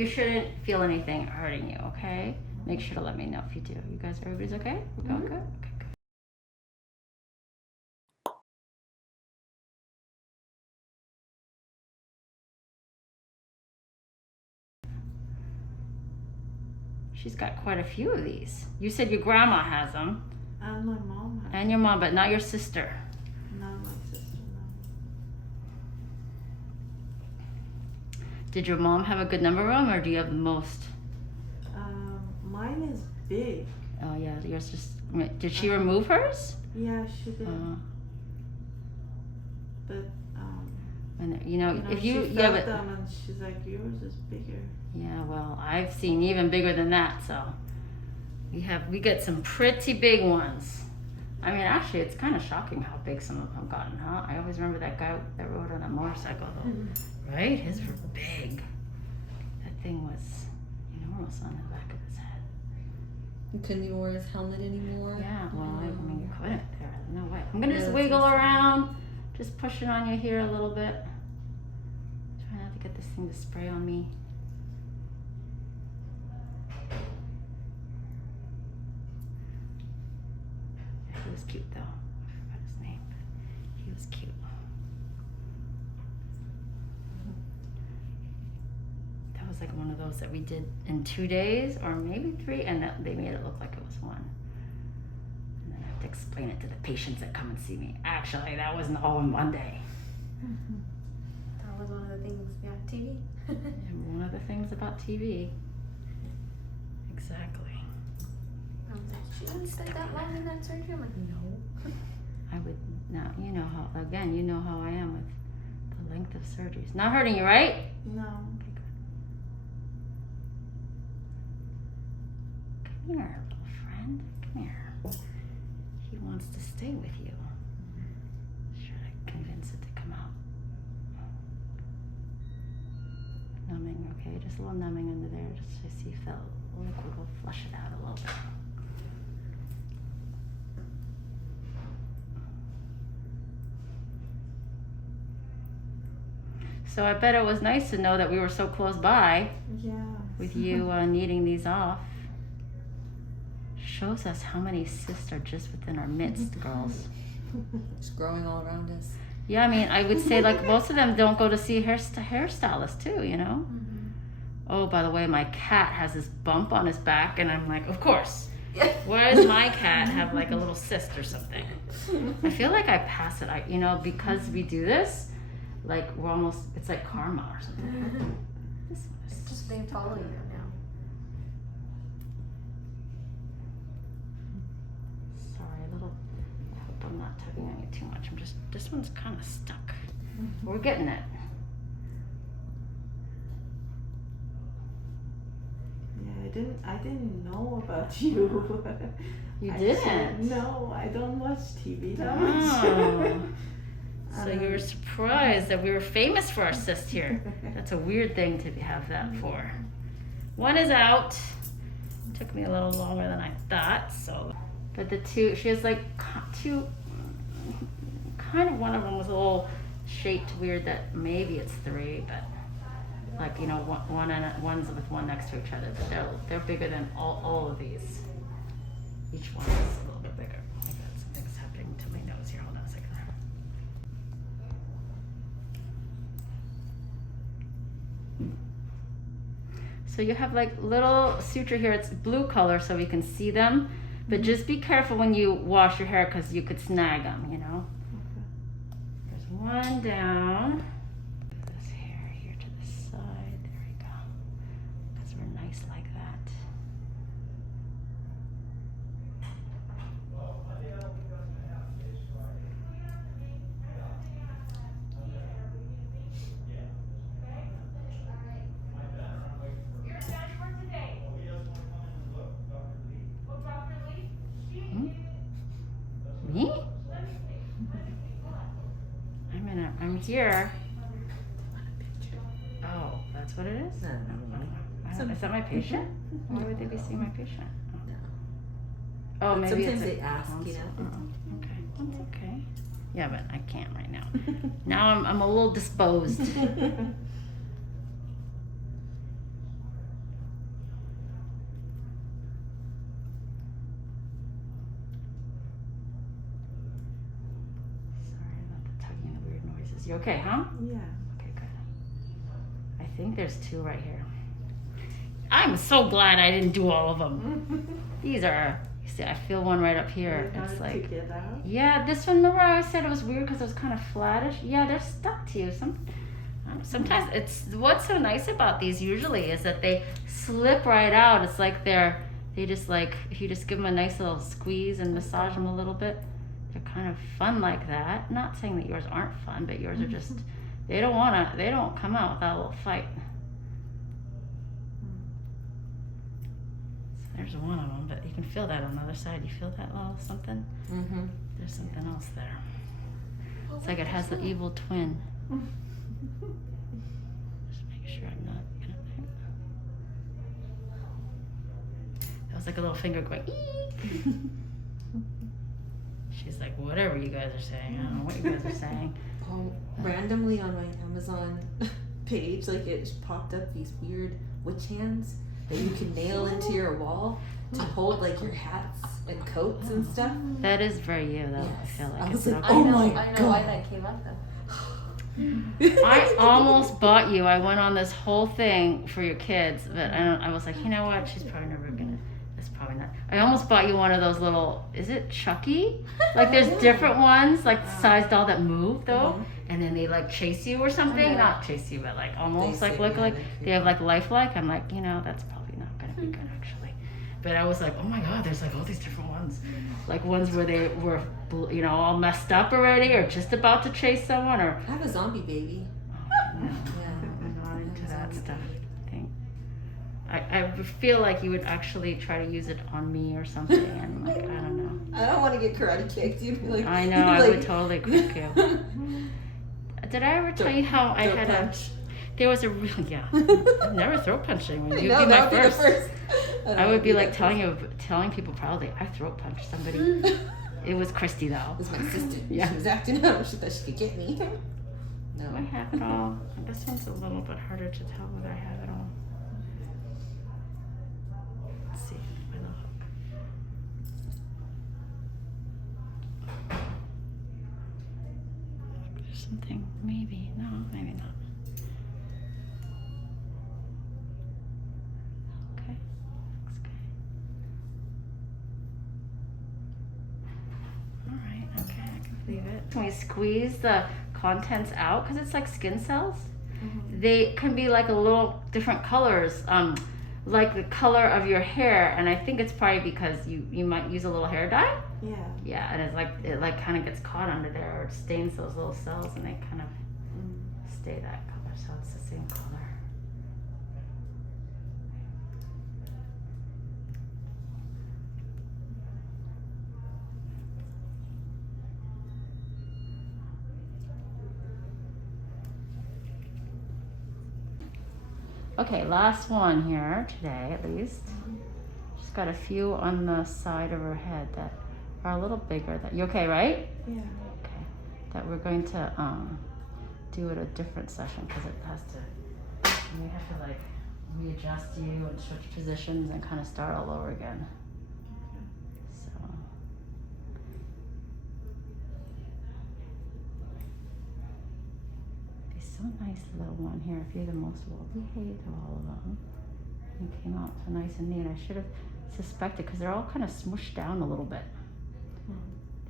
You shouldn't feel anything hurting you, okay? Make sure to let me know if you do. You guys, everybody's okay? We all good? Okay, good. She's got quite a few of these. You said your grandma has them. And my mom has And your mom, but not your sister. Not my sister, no. Did your mom have a good number of them, or do you have the most? Mine is big. Oh yeah, yours just. Did she remove hers? Yeah, she did. But and you know, if she you felt but them and she's like, yours is bigger. Yeah, well, I've seen even bigger than that. So we get some pretty big ones. I mean, actually, it's kind of shocking how big some of them have gotten, huh? I always remember that guy that rode on a motorcycle, though. Right? His were big. That thing was enormous on the back of his head. You couldn't even wear his helmet anymore? Yeah, well, I mean, you couldn't. No way. I'm going to just wiggle around, just push it on you here a little bit. Try not to get this thing to spray on me. He was cute, though. I forgot his name. He was cute. That was like one of those that we did in 2 days or maybe 3, and they made it look like it was 1. And then I have to explain it to the patients that come and see me. Actually, that wasn't all in 1 day. That was one of the things, yeah, TV. And one of the things about TV. Exactly. I was like, she didn't stay that long in that surgery? I'm like, no. I would not, you know how, again, you know how I am with the length of surgeries. Not hurting you, right? No. Okay, good. Come here, little friend. Come here. He wants to stay with you. Try to convince it to come out. Numbing, okay? Just a little numbing under there, just to see if that liquid will flush it out a little bit. So I bet it was nice to know that we were so close by. Yeah. With you needing these off. Shows us how many cysts are just within our midst, girls. It's growing all around us. Yeah, I mean, I would say like most of them don't go to see hairstylists too, you know? Oh, by the way, my cat has this bump on his back, and I'm like, of course. Where does my cat have like a little cyst or something? I feel like I pass it, you know, because we do this, like we're almost, it's like karma or something. This one is It's just they follow you now. Sorry, a little, I hope I'm not tugging on you too much. This one's kind of stuck. We're getting it. Yeah, I didn't know about you. You didn't? No, I don't watch TV that much. Oh. So you were surprised that we were famous for our cyst here. That's a weird thing to have that for. One is out. Took me a little longer than I thought, so. But the two, she has like 2, kind of one of them was a little shaped weird that maybe it's 3, but like, you know, one's with one next to each other, but they're bigger than all of these. Each one is a little bit bigger. I got something's happening to my nose here. Hold on a second. So you have like little suture here. It's blue color so we can see them, but just be careful when you wash your hair because you could snag them, you know. There's one down. This hair here to the side. There we go. Because we're nice like that. Me? I'm here. Oh, that's what it is? Is that my patient? Why would they be seeing my patient? Oh, maybe sometimes it's they ask, you know. Oh, okay, that's okay. Yeah, but I can't right now. Now I'm a little disposed. You okay, huh? Yeah. Okay, good. I think there's 2 right here. I'm so glad I didn't do all of them. These are, you see, I feel one right up here. Really It's hard to like, get out. yeah, this one, remember I said it was weird because it was kind of flattish? Yeah, they're stuck to you. Sometimes it's, what's so nice about these usually is that they slip right out. It's like they just like, if you just give them a nice little squeeze and massage them a little bit, they're kind of fun like that. Not saying that yours aren't fun, but yours are just, they don't come out without a little fight. So there's one of them, but you can feel that on the other side. You feel that little something? Mm-hmm. There's something else there. It's like it has the evil twin. Just make sure I'm not gonna. That was like a little finger going. Eek. She's like, whatever you guys are saying. I don't know what you guys are saying. Oh, randomly on my Amazon page, like it popped up these weird witch hands that you can nail into your wall to hold like your hats and coats and stuff. That is very you, though. I Yes. feel like I it's was like, okay. oh I know my why God. that came up though. I almost bought you. I went on this whole thing for your kids, but I was like, you know what? She's probably never gonna. That's probably not. I almost bought you one of those little. Is it Chucky? Like there's different ones, like the size doll that move though, and then they like chase you or something. Not chase you, but like almost They like say, look yeah, like they're they have like lifelike. I'm like, that's probably not gonna be good actually. But I was like, oh my God, there's like all these different ones, like ones where they were, all messed up already, or just about to chase someone, or. I have a zombie baby. No, Yeah. I'm not into that Zombie stuff. baby. Thing. I feel like you would actually try to use it on me or something, and like I don't know. I don't want to get karate kicked. You'd be like, I know I would totally kick you. Did I ever tell you how I had punch. There was a real I'd never throat punch anyone. You'd No, be my that would first. be the first. I would be like telling people proudly I throat punched somebody. It was Christy though. It was my sister. Yeah. She was acting out. She thought she could get me. Do I No. have it all? This one's a little bit harder to tell whether I have it all. Let's see. Where the hook? There's something. Maybe. No, maybe not. Okay. Looks good. Alright, okay, I can leave it. When we squeeze the contents out, because it's like skin cells, they can be like a little different colors, like the color of your hair, and I think it's probably because you might use a little hair dye. Yeah. Yeah, and it kind of gets caught under there, or it stains those little cells, and they kind of stay that color, so it's the same color. Okay, last one here today, at least. Just got a few on the side of her head that are a little bigger. You okay, right? Yeah. Okay. That we're going to do at a different session because it has to. We have to like readjust you and switch positions and kind of start all over again. So. So nice little one here. If you're the most well behaved of all of them, you came out so nice and neat. I should have suspected because they're all kind of smushed down a little bit.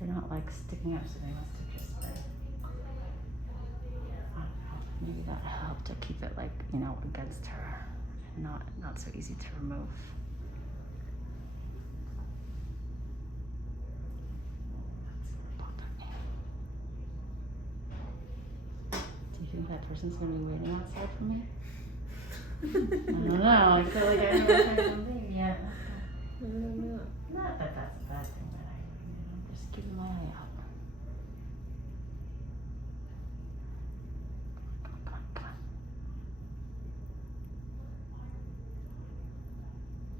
They're not like sticking up, so they must have just been. Maybe that helped to keep it like against her, and not so easy to remove. Do you think that person's gonna be waiting outside for me? I don't know. I feel like I never heard something yet. Not that that's a bad thing, but I'm just keeping my eye out. Come on, come on, come on.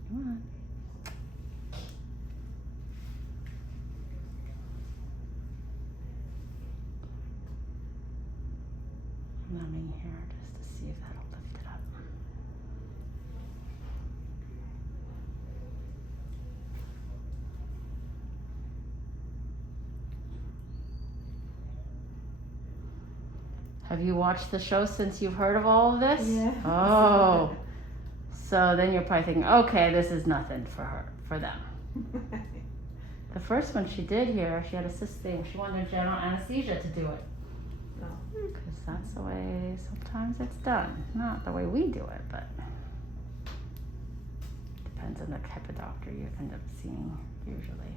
Come on. I'm numbing here just to see if that'll lift it up. Have you watched the show since you've heard of all of this? Yeah. Oh. So then you're probably thinking, okay, this is nothing for them. The first one she did here, she had a cyst thing. She wanted general anesthesia to do it. No. Because that's the way sometimes it's done. Not the way we do it, but depends on the type of doctor you end up seeing usually.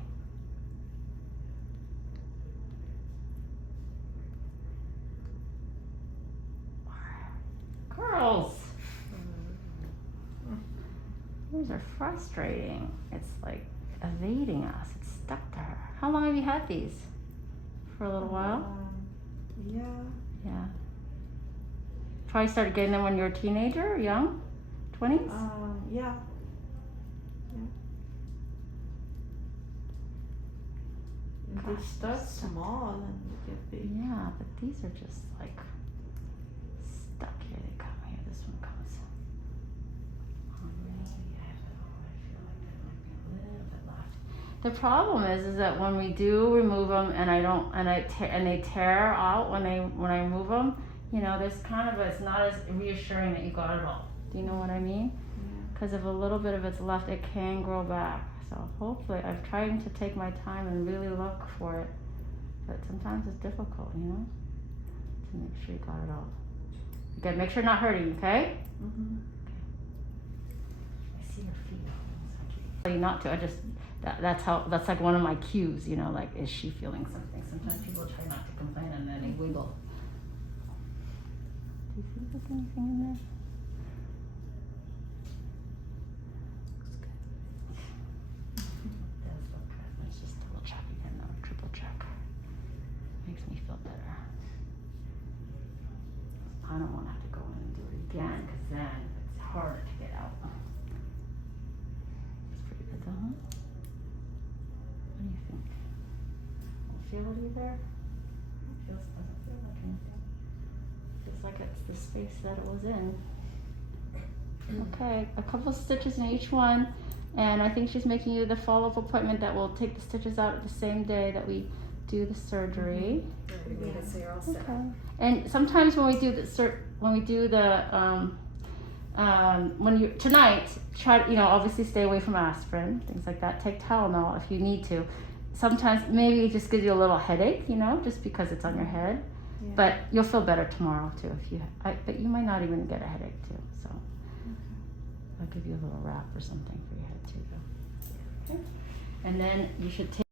Girls! These are frustrating. It's like evading us. It's stuck to her. How long have you had these? For a little while? Yeah. Yeah. Probably started getting them when you were a teenager, young? 20s? Yeah. They Gosh, start they're stuck. small and they get big. Yeah, but these are just like stuck here. They come here. This one comes on me. I feel like there might be a little bit left. The problem is that when we do remove them, and they tear out when I remove them, you know, there's kind of it's not as reassuring that you got it all. Do you know what I mean? Because if a little bit of it's left, it can grow back. So hopefully, I've tried to take my time and really look for it, but sometimes it's difficult, you know, to make sure you got it all. Again, make sure not hurting, okay? Mm-hmm. I see your feet. Tell you not to. I just that's like one of my cues, you know, like is she feeling something? Sometimes people try not to complain and then they wiggle. Do you think there's anything in there? Does look good. Let's just double check again though, triple check. Makes me feel better. I don't want to have to go in and do it again because then it's harder to get out. It's pretty good though, huh? What do you think? Don't feel it either? Doesn't feel like anything. Feels like it's the space that it was in. Okay, a couple stitches in each one. And I think she's making you the follow-up appointment that will take the stitches out the same day that we do the surgery. So you're all set. Okay. And sometimes when we do tonight, try to, you know, obviously stay away from aspirin, things like that. Take Tylenol if you need to. Sometimes maybe it just gives you a little headache, you know, just because it's on your head. Yeah. But you'll feel better tomorrow too but you might not even get a headache too. So I'll give you a little wrap or something for your head too. Though. Okay. And then you should take